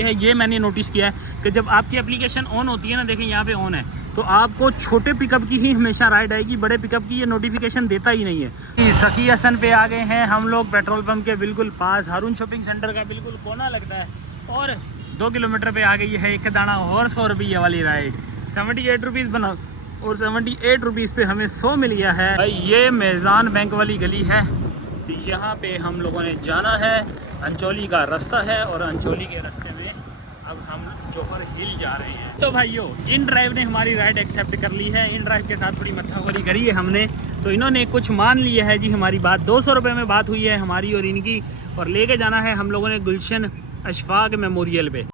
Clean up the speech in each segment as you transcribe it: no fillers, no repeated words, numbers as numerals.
ये मैंने नोटिस किया है कि जब आपकी एप्लीकेशन ऑन होती है ना, देखें यहाँ पे ऑन है, तो आपको छोटे पिकअप की ही हमेशा राइड आएगी, बड़े पिकअप की ये नोटिफिकेशन देता ही नहीं है। सखी हसन पे आ गए हैं हम लोग, पेट्रोल पंप के बिल्कुल पास, हारून शॉपिंग सेंटर का बिल्कुल कोना लगता है, और 2 किलोमीटर पे आ गई है एक दाना और 100 रुपये वाली राइड। 78 रुपीज़ बना और 78 रुपीज़ पे हमें 100 मिल गया है भाई। ये मेज़ान बैंक वाली गली है, यहाँ पे हम लोगों ने जाना है। अंचोली का रास्ता है और अंचोली के रास्ते में अब हम जोहर हिल जा रहे हैं। तो भाइयों, इन ड्राइव ने हमारी राइड एक्सेप्ट कर ली है। इन ड्राइव के साथ थोड़ी मत्थावरी करी है हमने, तो इन्होंने कुछ मान लिया है जी हमारी बात। 200 रुपये में बात हुई है हमारी और इनकी, और लेके जाना है हम लोगों ने गुलशन अशफाक मेमोरियल पे।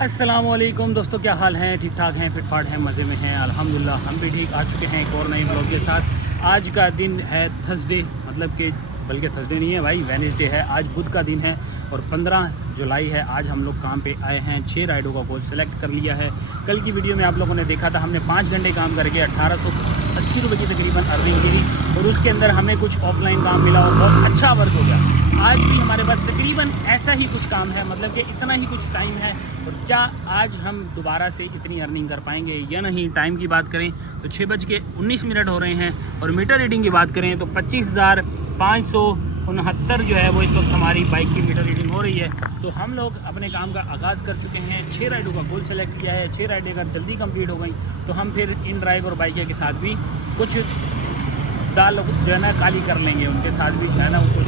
अस्सलाम वालेकुम दोस्तों, क्या हाल है? ठीक ठाक हैं, फिट फाट हैं, मज़े में हैं अल्हम्दुलिल्लाह। हम भी ठीक आ चुके हैं एक और नई ब्लॉग के साथ। आज का दिन है थर्सडे, मतलब कि बल्कि थर्सडे नहीं है भाई, वेडनेसडे है। आज बुध का दिन है और 15 जुलाई है। आज हम लोग काम पे आए हैं। 6 राइडों का कोर्स सेलेक्ट कर लिया है। कल की वीडियो में आप लोगों ने देखा था, हमने 5 घंटे काम करके 1880 रुपये की तकरीबन अर्निंग की, और उसके अंदर हमें कुछ ऑफलाइन काम मिला और बहुत अच्छा वर्क हो गया। आज भी हमारे पास तकरीबन ऐसा ही कुछ काम है, मतलब कि इतना ही कुछ टाइम है। और क्या आज हम दोबारा से इतनी अर्निंग कर पाएंगे या नहीं? टाइम की बात करें तो 6:19 हो रहे हैं, और मीटर रीडिंग की बात करें तो 25,569 जो है वो इस वक्त हमारी बाइक की मीटर रीडिंग हो रही है। तो हम लोग अपने काम का आगाज़ कर चुके हैं। 6 राइडों का गोल सेलेक्ट किया है। 6 राइडें अगर जल्दी कंप्लीट हो गई तो हम फिर इन ड्राइव और बाइक के साथ भी कुछ दाल जो है ना काली कर लेंगे, उनके साथ भी जो है ना कुछ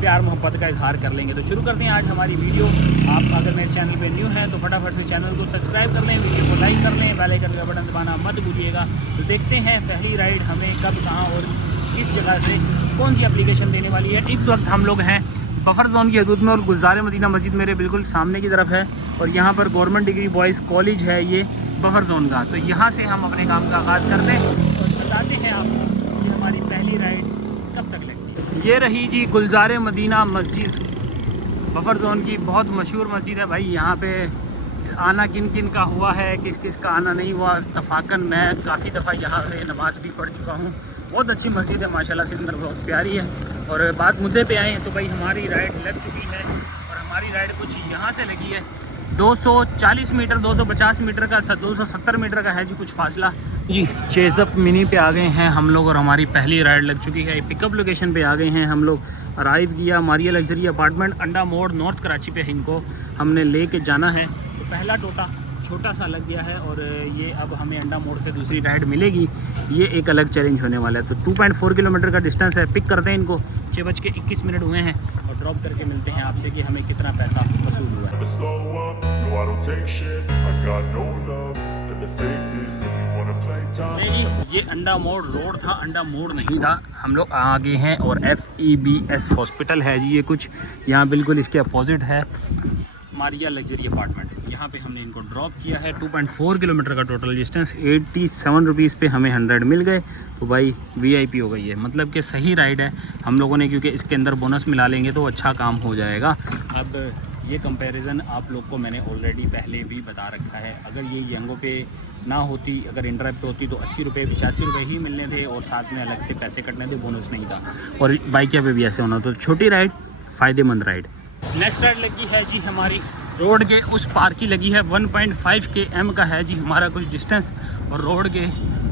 प्यार मोहब्बत का इजहार कर लेंगे। तो शुरू करते हैं आज हमारी वीडियो। आप अगर मेरे चैनल पे न्यू हैं तो फटाफट से चैनल को सब्सक्राइब कर लें, वीडियो को लाइक कर लें, बेल आइकन का बटन दबाना मत भूलिएगा। तो देखते हैं पहली राइड हमें कब, कहाँ और किस जगह से कौन सी एप्लीकेशन देने वाली है। इस वक्त हम लोग हैं बफर जोन की हदूद में, और गुलजार मदीना मस्जिद मेरे बिल्कुल सामने की तरफ है, और यहाँ पर गवर्नमेंट डिग्री बॉयज़ कॉलेज है ये बफर जोन का। तो यहाँ से हम अपने काम का आगाज़ करते हैं और बताते हैं आपको कि हमारी पहली राइड कब तक लगती है। ये रही जी गुलजार मदीना मस्जिद, बफर जोन की बहुत मशहूर मस्जिद है भाई। यहाँ पे आना किन किन का हुआ है, किस किस का आना नहीं हुआ, इत्तफाकन मैं काफ़ी दफ़ा यहाँ पे नमाज़ भी पढ़ चुका हूँ। बहुत अच्छी मस्जिद है माशाल्लाह से, अंदर बहुत प्यारी है। और बात मुद्दे पे आए तो भाई हमारी राइड लग चुकी है, और हमारी राइड कुछ यहाँ से लगी है 240 मीटर, 250 मीटर का, 270 मीटर का है जी कुछ फासला जी। चेज़अप मिनी पे आ गए हैं हम लोग, और हमारी पहली राइड लग चुकी है। पिकअप लोकेशन पे आ गए हैं हम लोग। अराइव किया मारिया लग्जरी अपार्टमेंट, अंडा मोड़, नॉर्थ कराची पे इनको हमने ले के जाना है। तो पहला टोटा छोटा सा लग गया है, और ये अब हमें अंडा मोड़ से दूसरी राइड मिलेगी। ये एक अलग चैलेंज होने वाला है। तो 2.4 किलोमीटर का डिस्टेंस है। पिक करते हैं इनको, 6:21 हुए हैं, और ड्रॉप करके मिलते हैं आपसे कि हमें कितना पैसा वसूल हुआ है। ये अंडा मोड़ रोड था, अंडा मोड़ नहीं था। हम लोग आगे हैं और FEBS हॉस्पिटल है जी, ये कुछ यहाँ बिल्कुल इसके अपोजिट है मारिया लग्जरी अपार्टमेंट। यहाँ पे हमने इनको ड्रॉप किया है। 2.4 किलोमीटर का टोटल डिस्टेंस, 87 रुपीज़ पे हमें 100 मिल गए। तो भाई VIP हो गई है, मतलब कि सही राइड है हम लोगों ने, क्योंकि इसके अंदर बोनस मिला लेंगे तो अच्छा काम हो जाएगा। अब ये कंपैरिजन आप लोग को मैंने ऑलरेडी पहले भी बता रखा है। अगर ये यंगो पे ना होती, अगर इंड्राइव पे होती तो 80 रुपये 85 रुपये ही मिलने थे, और साथ में अलग से पैसे कटने थे, बोनस नहीं था। और बाइक पे भी ऐसे होना। तो छोटी राइड फ़ायदेमंद राइड। नेक्स्ट राइड लगी है जी हमारी रोड के उस पार की लगी है। 1.5 km का है जी हमारा कुछ डिस्टेंस, और रोड के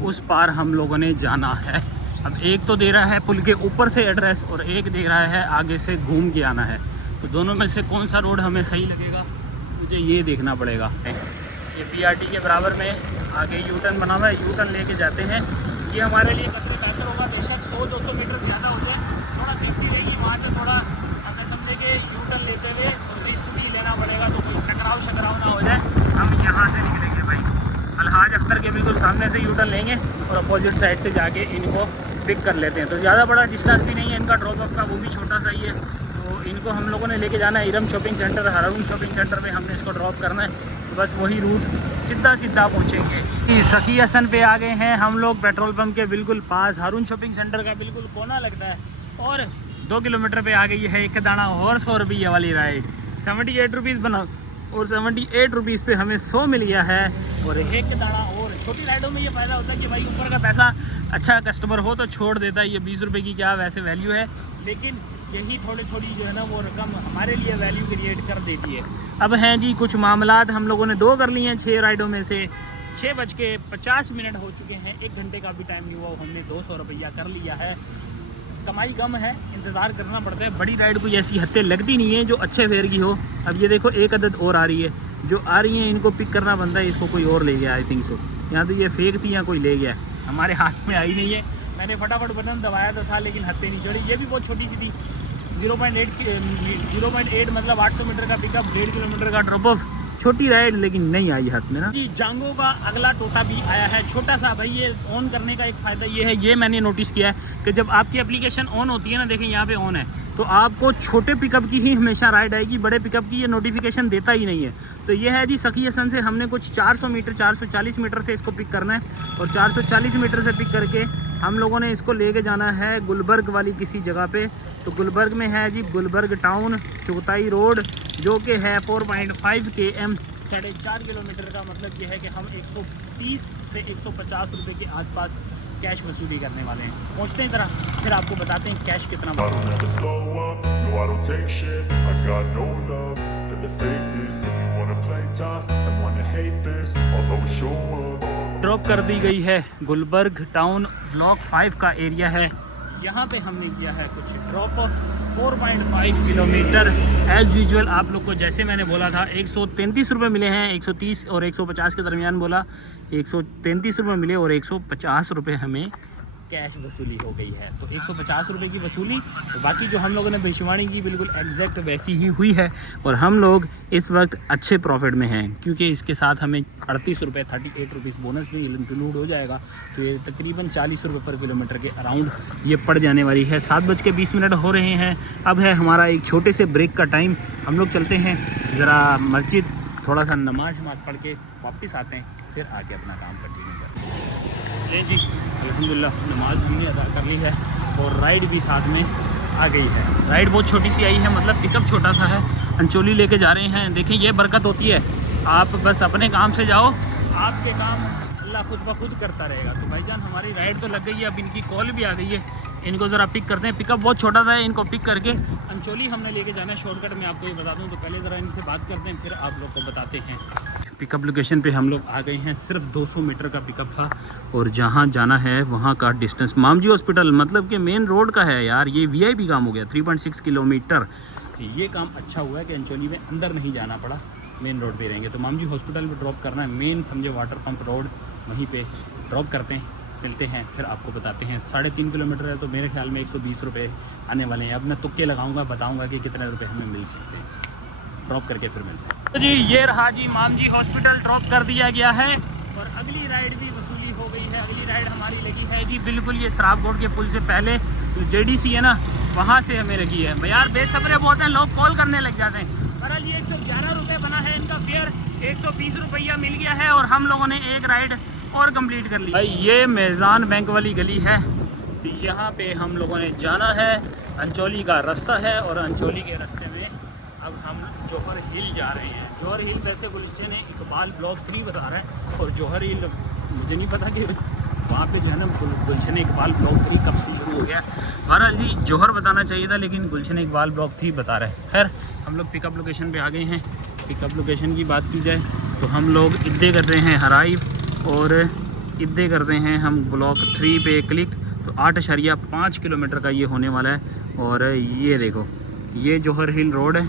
उस पार हम लोगों ने जाना है। अब एक तो दे रहा है पुल के ऊपर से एड्रेस, और एक दे रहा है आगे से घूम के आना है। तो दोनों में से कौन सा रोड हमें सही लगेगा मुझे ये देखना पड़ेगा। ये PRT के बराबर में आगे U-टर्न बना हुआ है, U-टर्न लेके जाते हैं। ये हमारे लिए कदर बेहतर होगा। बेशक 100-200 मीटर ज़्यादा हो जाए, थोड़ा सेफ्टी रहेगी। वहाँ से थोड़ा हमें समझे कि U-टर्न लेते हुए रिस्क भी लेना पड़ेगा, तो कोई टकराव ना हो जाए। हम यहाँ से निकलेंगे भाई अलहाज अख्तर के बिल्कुल सामने से U-टर्न लेंगे, और अपोजिट साइड से जाके इनको पिक कर लेते हैं। तो ज़्यादा बड़ा डिस्टेंस भी नहीं है इनका, ड्रॉप ऑफ का वो भी छोटा सा ही है। तो इनको हम लोगों ने लेके जाना है इरम शॉपिंग सेंटर, हारून शॉपिंग सेंटर में हमने इसको ड्रॉप करना है। तो बस वही रूट सीधा पहुँचेंगे। सखी हसन पे आ गए हैं हम लोग, पेट्रोल पंप के बिल्कुल पास, हारून शॉपिंग सेंटर का बिल्कुल कोना लगता है, और 2 किलोमीटर पे आ गई है एक दाना और 100 रुपये वाली राइड। 78 रुपीज़ बना और 78 रुपीज़ पे हमें 100 मिल गया है, और एक दाना और। छोटी राइडों में ये फ़ायदा होता है कि भाई ऊपर का पैसा अच्छा कस्टमर हो तो छोड़ देता है। ये 20 रुपये की क्या वैसे वैल्यू है, लेकिन यही थोड़ी थोड़ी जो है ना वो रकम हमारे लिए वैल्यू क्रिएट कर देती है। अब हैं जी कुछ मामलात, हम लोगों ने 2 कर लिए हैं 6 राइडों में से। 6:50 हो चुके हैं, 1 घंटे का भी टाइम नहीं हुआ, हमने 200 रुपया कर लिया है। कमाई कम है, इंतज़ार करना पड़ता है। बड़ी राइड कोई ऐसी हत्ते लगती नहीं है जो अच्छे फेयर की हो। अब ये देखो एक अदद और आ रही है, जो आ रही है इनको पिक करना बनता है। इसको कोई और ले गया आई थिंक सो, यहाँ तो ये फेक थी या कोई ले गया, हमारे हाथ में आई नहीं है। मैंने फटाफट बटन दबाया तो था लेकिन हत्ते नहीं चढ़ी। ये भी बहुत छोटी सी थी, 0.8 मतलब 800 मीटर का पिकअप, 1.5 किलोमीटर का ड्रॉप ऑफ। छोटी राइड लेकिन नहीं आई हाथ में ना। जांगो का अगला टोटा भी आया है, छोटा सा। भाई ये ऑन करने का एक फ़ायदा ये है, ये मैंने नोटिस किया है कि जब आपकी एप्लीकेशन ऑन होती है ना, देखें यहाँ पे ऑन है, तो आपको छोटे पिकअप की ही हमेशा राइड आएगी, बड़े पिकअप की ये नोटिफिकेशन देता ही नहीं है। तो ये है जी सखी हसन से हमने कुछ 400 मीटर 440 मीटर से इसको पिक करना है, और 440 मीटर से पिक करके हम लोगों ने इसको लेके जाना है गुलबर्ग वाली किसी जगह पे। तो गुलबर्ग में है जी गुलबर्ग टाउन, चुगताई रोड, जो कि है 4.5 km, 4.5 किलोमीटर का। मतलब ये है कि हम 130 से 150 रुपये के आसपास कैश वसूली करने वाले हैं। पहुँचते हैं तरह, फिर आपको बताते हैं कैश कितना ड्रॉप कर दी गई है। गुलबर्ग टाउन ब्लॉक 5 का एरिया है। यहाँ पे हमने किया है कुछ drop off 4.5 kilometre. As usual आप लोग को जैसे मैंने बोला था 133 रुपये मिले हैं, 130 और 150 के दरमियान बोला। 133 रुपये मिले और 150 रुपये हमें कैश वसूली हो गई है। तो 150 रुपये की वसूली, तो बाकी जो हम लोगों ने भविष्यवाणी की बिल्कुल एग्जैक्ट वैसी ही हुई है। और हम लोग इस वक्त अच्छे प्रॉफिट में हैं, क्योंकि इसके साथ हमें 38 रुपये 38 रुपीज़ बोनस भी इंक्लूड हो जाएगा। तो ये तकरीबन 40 रुपये पर किलोमीटर के अराउंड ये पड़ जाने वाली है। 7:20 हो रहे हैं। अब है हमारा एक छोटे से ब्रेक का टाइम। हम लोग चलते हैं ज़रा मस्जिद, थोड़ा सा नमाज पढ़ के वापस आते हैं, फिर आके अपना काम कंटिन्यू करते हैं। ले जी अल्हम्दुलिल्लाह नमाज हमने अदा कर ली है और राइड भी साथ में आ गई है। राइड बहुत छोटी सी आई है, मतलब पिकअप छोटा सा है। अंचोली लेके जा रहे हैं। देखिए ये बरकत होती है, आप बस अपने काम से जाओ, आपके काम अल्लाह खुद ब खुद करता रहेगा। तो भाईजान हमारी राइड तो लग गई है, अब इनकी कॉल भी आ गई है। इनको ज़रा पिक करते हैं। पिकअप बहुत छोटा था, इनको पिक करके अंचोली हमने लेके जाना है। शॉर्टकट में आपको ये बता दूँ, तो पहले ज़रा इनसे बात करते हैं, फिर आप लोग को बताते हैं। पिकअप लोकेशन पे हम लोग आ गए हैं। सिर्फ 200 मीटर का पिकअप था, और जहाँ जाना है वहाँ का डिस्टेंस मामजी हॉस्पिटल, मतलब कि मेन रोड का है यार। ये VIP काम हो गया, 3.6 किलोमीटर। ये काम अच्छा हुआ है कि अंचोली में अंदर नहीं जाना पड़ा, मेन रोड पे रहेंगे। तो मामजी हॉस्पिटल पे ड्रॉप करना है, मेन समझे वाटर पंप रोड, वहीं पे ड्रॉप करते हैं, मिलते हैं, फिर आपको बताते हैं। 3.5 किलोमीटर है, तो मेरे ख्याल में 120 रुपये आने वाले हैं। अब मैं तुक्के लगाऊंगा, बताऊंगा कि कितने रुपए हमें मिल सकते हैं। ड्रॉप करके फिर मिलते हैं। तो जी ये रहा जी मामजी हॉस्पिटल, ड्रॉप कर दिया गया है और अगली राइड भी वसूली हो गई है। अगली राइड हमारी लगी है जी बिल्कुल ये सराफकोट के पुल से पहले, तो JDC है ना, वहाँ से हमें लगी है। यार बेसब्रे बहुत हैं, लोग कॉल करने लग जाते हैं। बहरहाल ये 111 रुपये बना है इनका फेयर, 120 रुपया मिल गया है, और हम लोगों ने एक राइड और कंप्लीट कर ली। भाई ये मेज़ान बैंक वाली गली है, यहाँ पे हम लोगों ने जाना है। अंचोली का रास्ता है, और अंचोली के रास्ते में अब हम जौहर हिल जा रहे हैं। जौहर हिल वैसे गुलशन इकबाल ब्लॉक 3 बता रहा है, और जौहर हिल मुझे नहीं पता कि वहाँ पे जो है ना गुलशन इकबाल ब्लॉक 3 कब से शुरू हो गया। बहरहाल जी जौहर बताना चाहिए था, लेकिन गुलशन इकबाल ब्लॉक 3 बता रहे हैं। खैर हम लोग पिकअप लोकेशन पे आ गए हैं। पिकअप लोकेशन की बात की जाए तो हम लोग इद्दे कर रहे हैं हराइव, और इद्दे करते हैं हम ब्लॉक 3 पे क्लिक। तो 8.5 किलोमीटर का ये होने वाला है। और ये देखो ये जौहर हिल रोड है,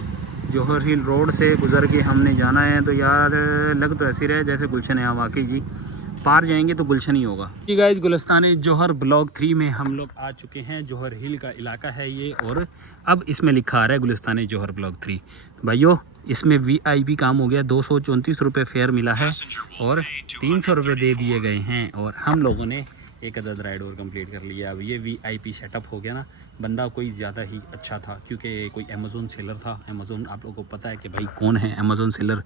जौहर हिल रोड से गुज़र के हमने जाना है। तो यार लग तो ऐसे रहे जैसे गुलशन है, वाकई जी पार जाएंगे तो गुलशन ही होगा। जी गाइस गुलिस्तान जौहर ब्लॉक 3 में हम लोग आ चुके हैं। जौहर हिल का इलाका है ये, और अब इसमें लिखा आ रहा है गुलिस्तान जौहर ब्लॉक 3। भाइयों इसमें VIP काम हो गया, 234 रुपये फेयर मिला है, और 300 रुपये दे दिए गए हैं, और हम लोगों ने एक अदद राइड और कंप्लीट कर लिया। अब ये VIP सेटअप हो गया ना। बंदा कोई ज़्यादा ही अच्छा था, क्योंकि कोई अमेज़ोन सेलर था। अमेज़ोन आप लोगों को पता है कि भाई कौन है, अमेज़ोन सेलर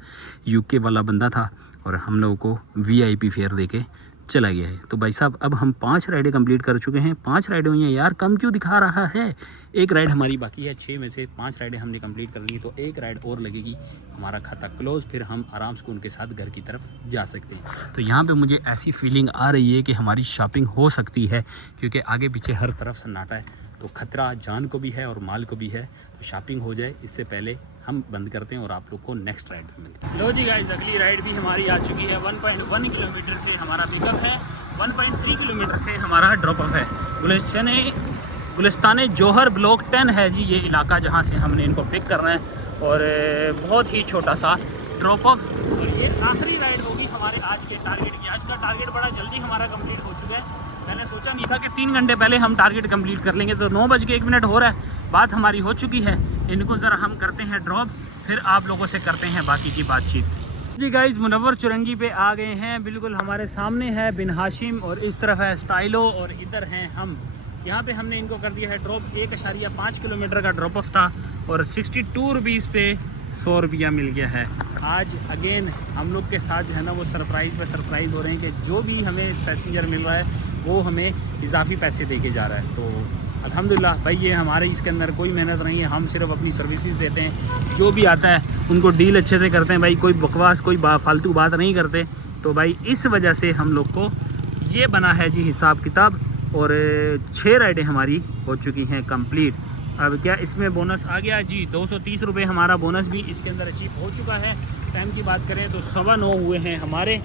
UK वाला बंदा था, और हम लोगों को VIP फेयर दे के चला गया है। तो भाई साहब अब हम 5 राइडें कंप्लीट कर चुके हैं। 5 राइडें हुई हैं यार, कम क्यों दिखा रहा है। एक राइड हमारी बाकी है, 6 में से 5 राइडें हमने कंप्लीट कर ली, तो एक राइड और लगेगी, हमारा खाता क्लोज, फिर हम आराम से उनके साथ घर की तरफ जा सकते हैं। तो यहाँ पे मुझे ऐसी फीलिंग आ रही है कि हमारी शॉपिंग हो सकती है, क्योंकि आगे पीछे हर तरफ सन्नाटा है। तो ख़तरा जान को भी है और माल को भी है। तो शॉपिंग हो जाए इससे पहले हम बंद करते हैं और आप लोग को नेक्स्ट राइड में मिलते हैं। लो जी गाइस, अगली राइड भी हमारी आ चुकी है। 1.1 किलोमीटर से हमारा पिकअप है, 1.3 किलोमीटर से हमारा ड्रॉप ऑफ है। गुलिस्तान जौहर ब्लॉक 10 है जी ये इलाका, जहाँ से हमने इनको पिक करना है। और बहुत ही छोटा सा ड्रॉप ऑफ, और ये आखिरी राइड होगी हमारे आज के टारगेट की। आज का टारगेट बड़ा जल्दी हमारा कंप्लीट हो चुका है। मैंने सोचा नहीं था कि 3 घंटे पहले हम टारगेट कंप्लीट कर लेंगे, तो 9:01 हो रहा है, बात हमारी हो चुकी है। इनको ज़रा हम करते हैं ड्रॉप, फिर आप लोगों से करते हैं बाकी की बातचीत। जी गाइस, मुनव्वर चुरंगी पे आ गए हैं। बिल्कुल हमारे सामने है बिन हाशिम और इस तरफ है स्टाइलो और इधर हैं हम। यहाँ पे हमने इनको कर दिया है ड्रॉप। 1.5 किलोमीटर का ड्रॉप ऑफ था और 62 रुपीज़ पे 100 रुपया मिल गया है। आज अगेन हम लोग के साथ जो है ना वो सरप्राइज़ पे सरप्राइज़ हो रहे हैं कि जो भी हमें इस पैसेंजर मिल रहा है वो हमें इजाफी पैसे दे के जा रहा है। तो अल्हम्दुलिल्लाह भाई, ये हमारे इसके अंदर कोई मेहनत नहीं है, हम सिर्फ अपनी सर्विसेज देते हैं। जो भी आता है उनको डील अच्छे से करते हैं भाई, कोई बकवास कोई फालतू बात नहीं करते। तो भाई इस वजह से हम लोग को ये बना है जी हिसाब किताब। और 6 राइडें हमारी हो चुकी हैं कंप्लीट। अब क्या इसमें बोनस आ गया जी, 230 रुपये हमारा बोनस भी इसके अंदर अचीव हो चुका है। टाइम की बात करें तो 9:15 हुए हैं हमारे,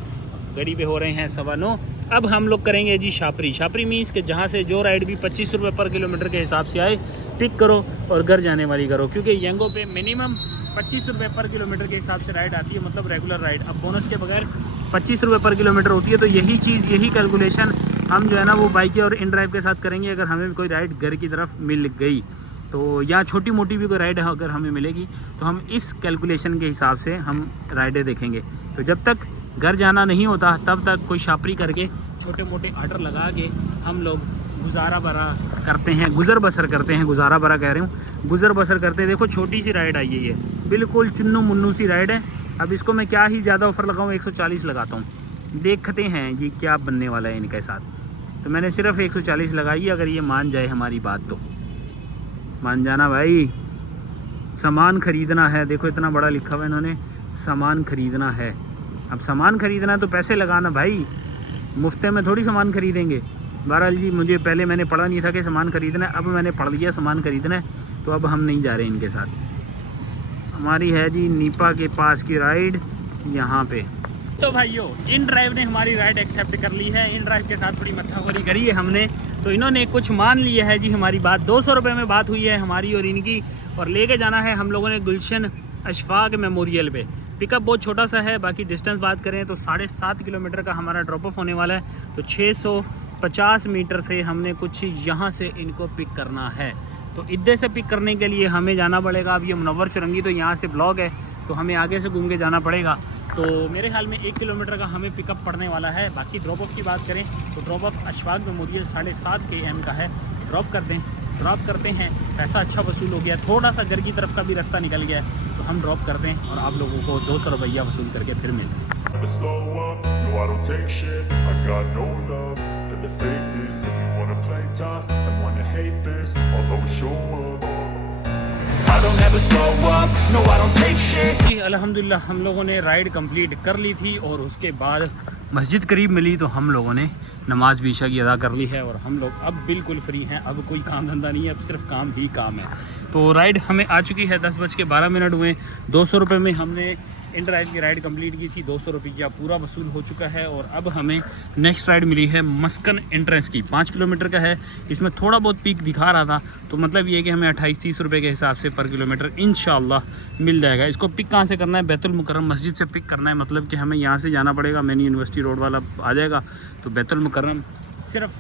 घड़ी पे हो रहे हैं 9:15। अब हम लोग करेंगे जी शापरी मीन्स के जहाँ से जो राइड भी 25 रुपये पर किलोमीटर के हिसाब से आए पिक करो और घर जाने वाली करो, क्योंकि यंगो पे मिनिमम 25 रुपये पर किलोमीटर के हिसाब से राइड आती है, मतलब रेगुलर राइड। अब बोनस के बगैर 25 रुपये पर किलोमीटर होती है। तो यही चीज़, यही कैलकुलेशन हम जो है ना वो बाइक और इन ड्राइव के साथ करेंगे। अगर हमें कोई राइड घर की तरफ मिल गई तो या छोटी मोटी भी कोई राइड अगर हमें मिलेगी तो हम इस कैलकुलेशन के हिसाब से हम राइडें देखेंगे। तो जब तक घर जाना नहीं होता तब तक कोई शापरी करके छोटे मोटे आर्डर लगा के हम लोग गुजारा बरा करते हैं, गुज़र बसर करते हैं। गुजारा बरा कह रहे हूँ, गुज़र बसर करते हैं। देखो छोटी सी राइड आई है, ये बिल्कुल चुन्नू मुन्नू सी राइड है। अब इसको मैं क्या ही ज़्यादा ऑफ़र लगाऊँ, 140 लगाता हूँ, देखते हैं ये क्या बनने वाला है इनके साथ। तो मैंने सिर्फ 140 लगाई है। अगर ये मान जाए हमारी बात तो मान जाना भाई। सामान ख़रीदना है, देखो इतना बड़ा लिखा हुआ है इन्होंने, सामान ख़रीदना है। अब सामान ख़रीदना है तो पैसे लगाना भाई, मुफ्ते में थोड़ी सामान ख़रीदेंगे। बहरहाल जी, मुझे पहले मैंने पढ़ा नहीं था कि सामान ख़रीदना है, अब मैंने पढ़ लिया सामान ख़रीदना है, तो अब हम नहीं जा रहे इनके साथ। हमारी है जी नीपा के पास की राइड यहाँ पे। तो भाइयों, इन ड्राइव ने हमारी राइड एक्सेप्ट कर ली है। इन ड्राइव के साथ थोड़ी मत्थावरी करी है हमने, तो इन्होंने कुछ मान लिया है जी हमारी बात। 200 रुपये में बात हुई है हमारी और इनकी, और लेके जाना है हम लोगों ने गुलशन अशफाक मेमोरियल पे। पिकअप बहुत छोटा सा है, बाकी डिस्टेंस बात करें तो 7.5 किलोमीटर का हमारा ड्रॉप ऑफ होने वाला है। तो 650 मीटर से हमने कुछ यहाँ से इनको पिक करना है। तो इधर से पिक करने के लिए हमें जाना पड़ेगा। अब ये मुनव्वर चुरंगी तो यहाँ से ब्लॉक है, तो हमें आगे से घूम के जाना पड़ेगा। तो मेरे ख्याल में 1 किलोमीटर का हमें पिकअप पड़ने वाला है। बाकी ड्रॉप ऑफ की बात करें तो drop of Ashfaq memorial 7.5 km का है। ड्रॉप करते हैं, पैसा अच्छा वसूल हो गया। थोड़ा सा घर की तरफ का भी रास्ता निकल गया है, तो हम ड्रॉप करते हैं और आप लोगों को 200 रुपया वसूल करके फिर मिलते हैं। अल्हम्दुलिल्लाह हम लोगों ने राइड कंप्लीट कर ली थी और उसके बाद मस्जिद करीब मिली तो हम लोगों ने नमाज भी ईशा की अदा कर ली है और हम लोग अब बिल्कुल फ्री हैं। अब कोई काम धंधा नहीं है, अब सिर्फ काम ही काम है। तो राइड हमें आ चुकी है, 10:12 हुए। 200 रुपये में हमने इन ड्राइव की राइड कंप्लीट की थी। 200 रुपया पूरा वसूल हो चुका है और अब हमें नेक्स्ट राइड मिली है मस्कन एंट्रेंस की। 5 किलोमीटर का है। इसमें थोड़ा बहुत पीक दिखा रहा था, तो मतलब ये कि हमें 28-30 रुपये के हिसाब से पर किलोमीटर इंशाल्लाह मिल जाएगा। इसको पिक कहाँ से करना है? बैतुल मुकर्रम मस्जिद से पिक करना है। मतलब कि हमें यहाँ से जाना पड़ेगा, मैनी यूनिवर्सिटी रोड वाला आ जाएगा। तो बैतुल मुकर्रम सिर्फ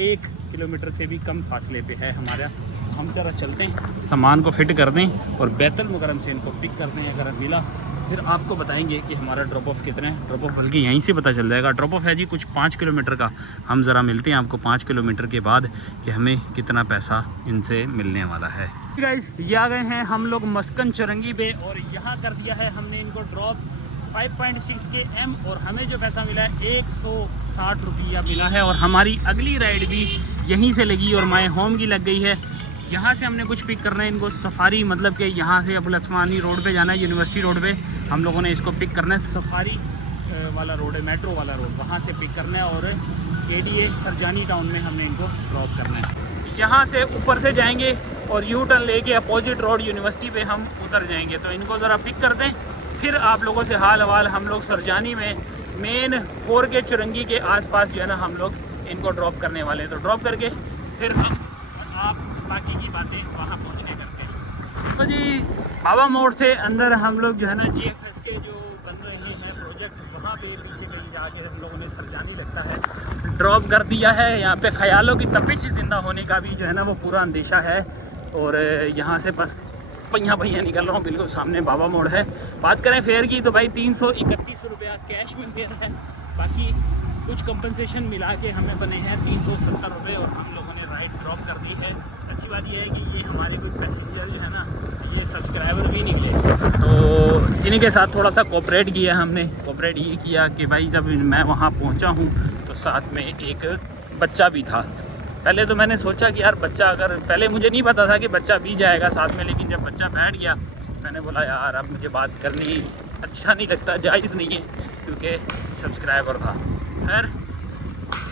1 किलोमीटर से भी कम फासले पे है हमारा। हम जरा चलते हैं, सामान को फिट कर दें और बैतुल मुकर्रम से इनको पिक करते हैं। अगर मिला फिर आपको बताएंगे कि हमारा ड्रॉप ऑफ कितना है। ड्रॉप ऑफ बल्कि यहीं से पता चल जाएगा। ड्रॉप ऑफ है जी कुछ 5 किलोमीटर का। हम ज़रा मिलते हैं आपको 5 किलोमीटर के बाद कि हमें कितना पैसा इनसे मिलने वाला है। गाइस, ये आ गए हैं हम लोग मस्कन चुरंगी पे और यहाँ कर दिया है हमने इनको ड्रॉप 5.6 km और हमें जो पैसा मिला है 160 रुपया मिला है। और हमारी अगली राइड भी यहीं से लगी और माय होम की लग गई है। यहाँ से हमने कुछ पिक करना है इनको सफारी, मतलब कि यहाँ से अबुल अस्मानी रोड पे जाना है, यूनिवर्सिटी रोड पे हम लोगों ने इसको पिक करना है। सफारी वाला रोड है, मेट्रो वाला रोड, वहाँ से पिक करना है और KDA सरजानी टाउन में हमने इनको ड्रॉप करना है। यहाँ से ऊपर से जाएंगे और यू टर्न लेके अपोजिट रोड यूनिवर्सिटी पे हम उतर जाएंगे। तो इनको ज़रा पिक कर दें, फिर आप लोगों से हाल हवाल हम लोग सरजानी में मेन 4 के चुरंगी के आसपास जो है ना हम लोग इनको ड्रॉप करने वाले हैं। तो ड्रॉप करके फिर हम आप बाकी की बातें वहाँ पहुँचने करते हैं। तो जी बाबा मोड़ से अंदर हम लोग जो है ना GFS के जो बन रहे हैं प्रोजेक्ट, वहाँ पे पीछे कहीं जाके हम लोगों ने सरजानी लगता है ड्रॉप कर दिया है। यहाँ पे ख्यालों की तपिश से ज़िंदा होने का भी जो है ना वो पूरा अंदेशा है। और यहाँ से बस पहिया निकल रहा हूँ, बिल्कुल सामने बाबा मोड़ है। बात करें फेयर की तो भाई 331 रुपया कैश में फेयर है, बाकी कुछ कंपनसेशन मिला के हमें बने हैं 370 रुपये और हम लोगों ने राइड ड्रॉप कर दी है। अच्छी बात यह है कि ये हमारे कुछ पैसेंजर जो है ना ये सब्सक्राइबर भी निकले, तो इन्हीं के साथ थोड़ा सा कोऑपरेट किया हमने। कोऑपरेट ये किया कि भाई जब मैं वहाँ पहुँचा हूँ तो साथ में एक बच्चा भी था। पहले तो मैंने सोचा कि यार बच्चा, अगर पहले मुझे नहीं पता था कि बच्चा भी जाएगा साथ में, लेकिन जब बच्चा बैठ गया मैंने बोला यार अब मुझे बात करनी अच्छा नहीं लगता, जायज़ नहीं है, क्योंकि सब्सक्राइबर था। खैर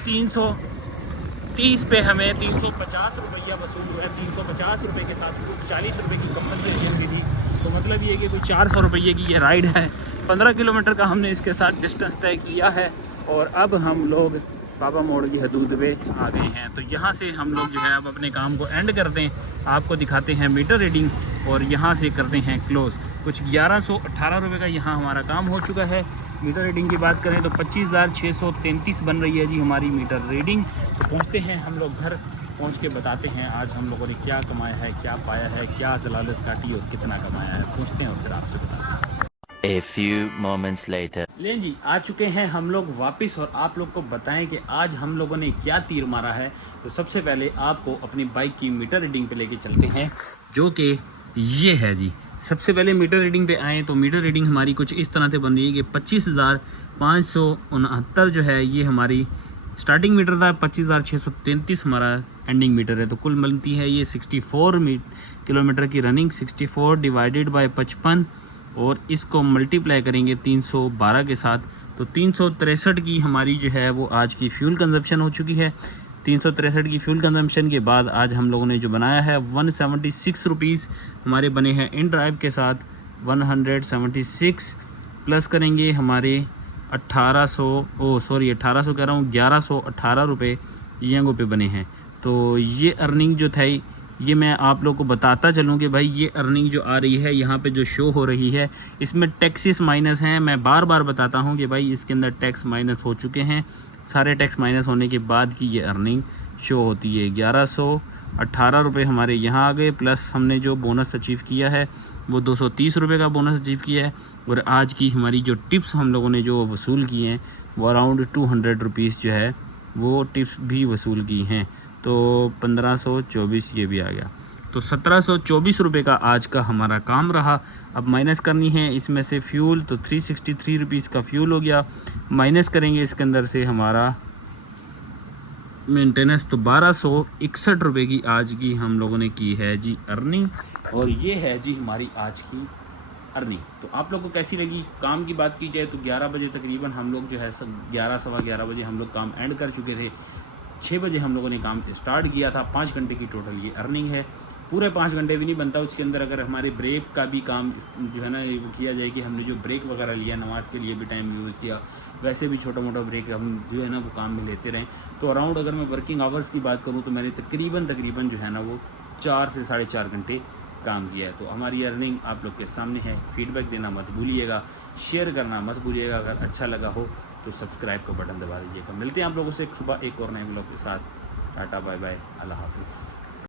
330 पे हमें 350 रुपया वसूल हुआ है। 350 रुपये के साथ कुछ 40 रुपये की कंपनसेशन मिली, तो मतलब ये कि कोई 400 रुपये की ये राइड है। 15 किलोमीटर का हमने इसके साथ डिस्टेंस तय किया है और अब हम लोग बाबा मोड़ की हदूद पे आ गए हैं। तो यहाँ से हम लोग जो है अब अपने काम को एंड करते हैं, आपको दिखाते हैं मीटर रीडिंग और यहाँ से करते हैं क्लोज़। कुछ 1118 रुपये का यहाँ हमारा काम हो चुका है। मीटर रीडिंग की बात करें तो 25,633 बन रही है जी हमारी मीटर रीडिंग। तो पहुँचते हैं हम लोग घर, पहुँच के बताते हैं आज हम लोगों ने क्या कमाया है, क्या पाया है, क्या जलालत काटी और कितना कमाया है। पहुँचते हैं और फिर आपसे बताते हैं। A few moments later. लें जी, आ चुके हैं हम लोग वापस और आप लोग को बताएं कि आज हम लोगों ने क्या तीर मारा है। तो सबसे पहले आपको अपनी बाइक की मीटर रीडिंग पे लेके चलते हैं, जो कि ये है जी। सबसे पहले मीटर रीडिंग पे आएँ तो मीटर रीडिंग हमारी कुछ इस तरह से बन रही है कि 25,569 जो है ये हमारी स्टार्टिंग मीटर था, 25,633 हमारा एंडिंग मीटर है। तो कुल बनती है ये 64 किलोमीटर की रनिंग। 64 डिवाइडेड बाय 55 और इसको मल्टीप्लाई करेंगे 312 के साथ, तो 363 की हमारी जो है वो आज की फ्यूल कंजप्शन हो चुकी है। 363 की फ्यूल कंजम्पशन के बाद आज हम लोगों ने जो बनाया है 176 रुपीज़ हमारे बने हैं इन ड्राइव के साथ। 176 प्लस करेंगे हमारे 1800 कह रहा हूँ 1118 रुपये ईएंगो पे बने हैं। तो ये अर्निंग जो था ये मैं आप लोग को बताता चलूँ कि भाई ये अर्निंग जो आ रही है यहाँ पे जो शो हो रही है इसमें टैक्सेस माइनस हैं। मैं बार बार बताता हूँ कि भाई इसके अंदर टैक्स माइनस हो चुके हैं, सारे टैक्स माइनस होने के बाद की ये अर्निंग शो होती है। 1118 रुपये हमारे यहाँ आ गए, प्लस हमने जो बोनस अचीव किया है वो 230 रुपये का बोनस अचीव किया है। और आज की हमारी जो टिप्स हम लोगों ने जो वसूल किए हैं वो अराउंड 200 रुपीज़ जो है वो टिप्स भी वसूल की हैं। तो 1524 ये भी आ गया, तो 1724 रुपये का आज का हमारा काम रहा। अब माइनस करनी है इसमें से फ्यूल, तो 363 रुपीज़ का फ्यूल हो गया। माइनस करेंगे इसके अंदर से हमारा मेंटेनेंस, तो 1261 रुपये की आज की हम लोगों ने की है जी अर्निंग। और ये है जी हमारी आज की अर्निंग। तो आप लोग को कैसी लगी? काम की बात की जाए तो 11 बजे तकरीबन हम लोग जो है 11 सवा 11 बजे हम लोग काम एंड कर चुके थे। 6 बजे हम लोगों ने काम स्टार्ट किया था। 5 घंटे की टोटल ये अर्निंग है। पूरे 5 घंटे भी नहीं बनता, उसके अंदर अगर हमारे ब्रेक का भी काम जो है ना वो किया जाए कि हमने जो ब्रेक वगैरह लिया, नमाज के लिए भी टाइम यूज़ किया, वैसे भी छोटा मोटा ब्रेक हम जो है ना वो काम में लेते रहें, तो अराउंड अगर मैं वर्किंग आवर्स की बात करूँ तो मैंने तकरीबन जो है ना वो 4 से 4.5 घंटे काम किया है। तो हमारी अर्निंग आप लोग के सामने है। फीडबैक देना मत भूलिएगा, शेयर करना मत भूलिएगा। अगर अच्छा लगा हो तो सब्सक्राइब का बटन दबा दीजिएगा। मिलते हैं आप लोगों से सुबह एक और नए ब्लॉग के साथ। टाटा बाय बाय, अल्लाह हाफिज़।